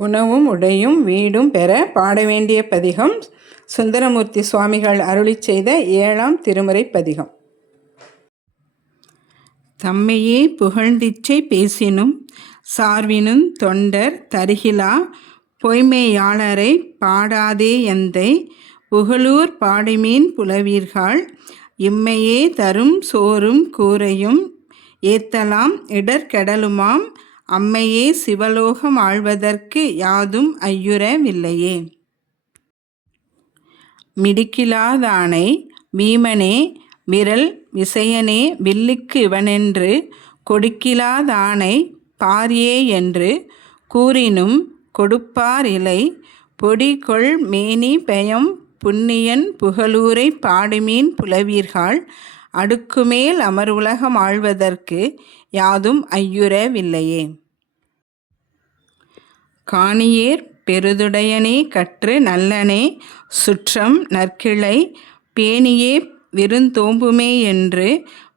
உணவும் உடையும் வீடும் பெற பாட வேண்டிய பதிகம் சுந்தரமூர்த்தி சுவாமிகள் அருளிச் செய்த 7ஆம் திருமுறை பதிகம். தம்மையே புகழ்ந்திச்சை பேசினும் சார்வினும் தொண்டர் தருகிலா பொய்மையாளரை பாடாதே எந்தை புகழூர் பாடுமீன் புலவீர்கள் இம்மையே தரும் சோறும் கூரையும் ஏத்தலாம் இடர்கெடலுமாம் அம்மையே சிவலோகம் ஆழ்வதற்கு யாதும் ஐயுறவில்லையே. மிடிக்கிலாதானை வீமனே விரல் விசயனே வில்லுக்கு இவனென்று கொடுக்கிலாதானை பாரியே என்று கூறினும் கொடுப்பார் இலை பொடிகொள் மேனி பெயம் புண்ணியன் புகழூரை பாடுமீன் புலவீர்கள் அடுக்குமேல் அமர்வுலகம் ஆழ்வதற்கு யாதும் ஐயுறவில்லையே. காணியேர் பெருதுடையனே கற்று நல்லனே சுற்றம் நற்கிளை பேணியே விருந்தோம்புமே என்று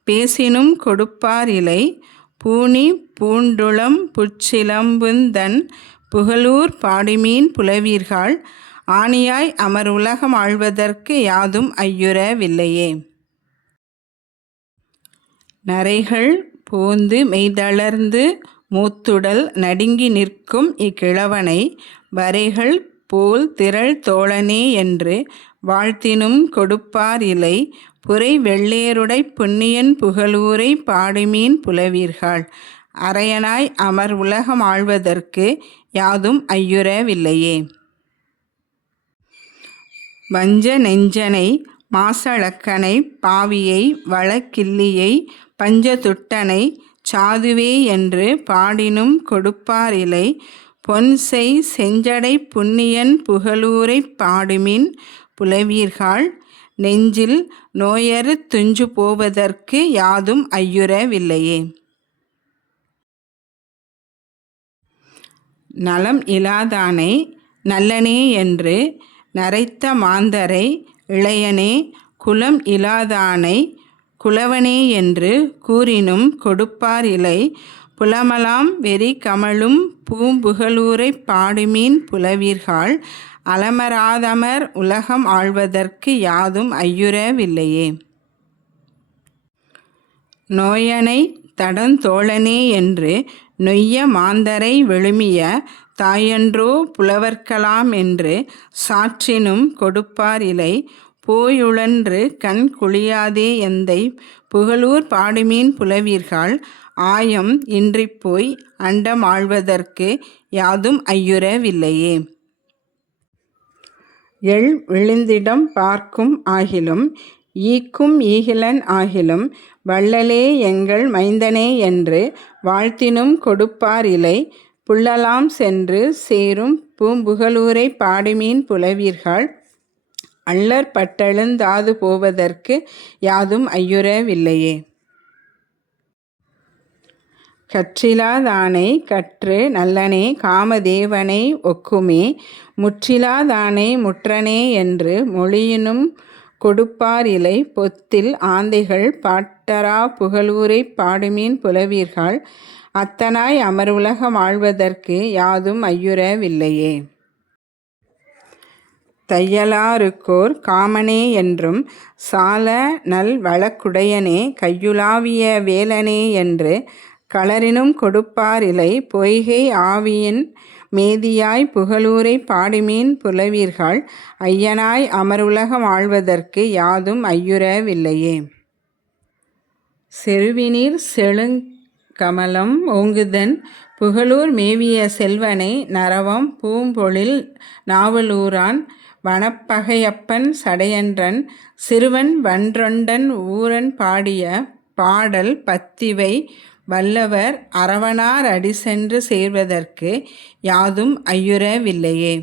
பேசினும் கொடுப்பார் இலை பூணி பூண்டுளம் புச்சிலம்புந்தன் புகழூர் பாடுமீன் புலவீர்கள் ஆணியாய் அமர் உலகம் ஆழ்வதற்கு யாதும் ஐயுறவில்லையே. நரைகள் போந்து மெய்தளர்ந்து மூத்துடல் நடுங்கி நிற்கும் இக்கிழவனை வரைகள் போல் திரள் தோழனே என்று வாழ்த்தினும் கொடுப்பார் இலை புரை வெள்ளேருடை புண்ணியன் புகழூரை பாடுமீன் புலவீர்கள் அரையனாய் அமர் உலகம் ஆழ்வதற்கு யாதும் ஐயுறவில்லையே. வஞ்ச நெஞ்சனை மாசளக்கனை பாவியை வளக்கிள்ளியை பஞ்சதுட்டனை சாதுவே என்று பாடினும் கொடுப்பார் இலை பொன்செய் செஞ்சடை புண்ணியன் புகழூரை பாடுமின் புலவீர்கள் நெஞ்சில் நோயறு துஞ்சு போவதற்கு யாதும் ஐயுறவில்லையே. நலம் இலாதானை நல்லனே என்று நரைத்த மாந்தரை இளையனே குலம் இலாதானை குலவனே என்று கூறினும் கொடுப்பார் இலை புலமலாம் வெறி கமழும் பூம்புகழூரை பாடுமீன் புலவீர்கள் அலமராதமர் உலகம் ஆழ்வதற்கு யாதும் ஐயுறவில்லையே. நோயனை தடந்தோழனே என்று நொய்ய மாந்தரை விழுமிய தாயன்றோ புலவர்க்கலாம் என்று சாற்றினும் கொடுப்பார் இலை போயுழன்று கண் குளியாதே எந்தை புகழூர் பாடுமீன் புலவீர்கள் ஆயம் இன்றிப்போய் அண்டம் ஆழ்வதற்கு யாதும் ஐயுறவில்லையே. எள் விழுந்திடம் பார்க்கும் ஆகிலும் ஈக்கும் ஈகிலன் ஆகிலும் வள்ளலே எங்கள் மைந்தனே என்று வாழ்த்தினும் கொடுப்பார் இலை புள்ளலாம் சென்று சேரும் பூம்புகழூரை பாடுமீன் புலவீர்கள் அல்லற் பட்டெழுந்தாது போவதற்கு யாதும் ஐயுறவில்லையே. கற்றிலாதானை கற்று நல்லனே காமதேவனை ஒக்குமே முற்றிலாதானை முற்றனே என்று மொழியினும் கொடுப்பார் இலை பொத்தில் ஆந்தைகள் பாட்டரா புகழூரை பாடுமீன் புலவீர்கள் அத்தனாய் அமர் உலகம் ஆழ்வதற்கு யாதும் ஐயுறவில்லையே. தையலாருக்கோர் காமனே என்றும் சால நல் வழக்குடையனே கையுலாவிய வேலனே என்று களரினும் கொடுப்பார் இலை பொய்கை ஆவியின் மேதியாய் புகழூரை பாடுமீன் புலவீர்கள் ஐயனாய் அமர் உலகம் ஆழ்வதற்கு யாதும் ஐயுறவில்லையே. செருவினீர் செழுங்கமலம் ஓங்குதன் புகழூர் மேவிய செல்வனை நரவம் பூம்பொழில் நாவலூரான் வனப்பகையப்பன் சடையன்றன் சிறுவன் வன்றொண்டன் ஊரன் பாடிய பாடல் பத்திவை வல்லவர் அரவனார் அடி சென்று சேர்வதற்கு யாதும் ஐயுறவில்லையே.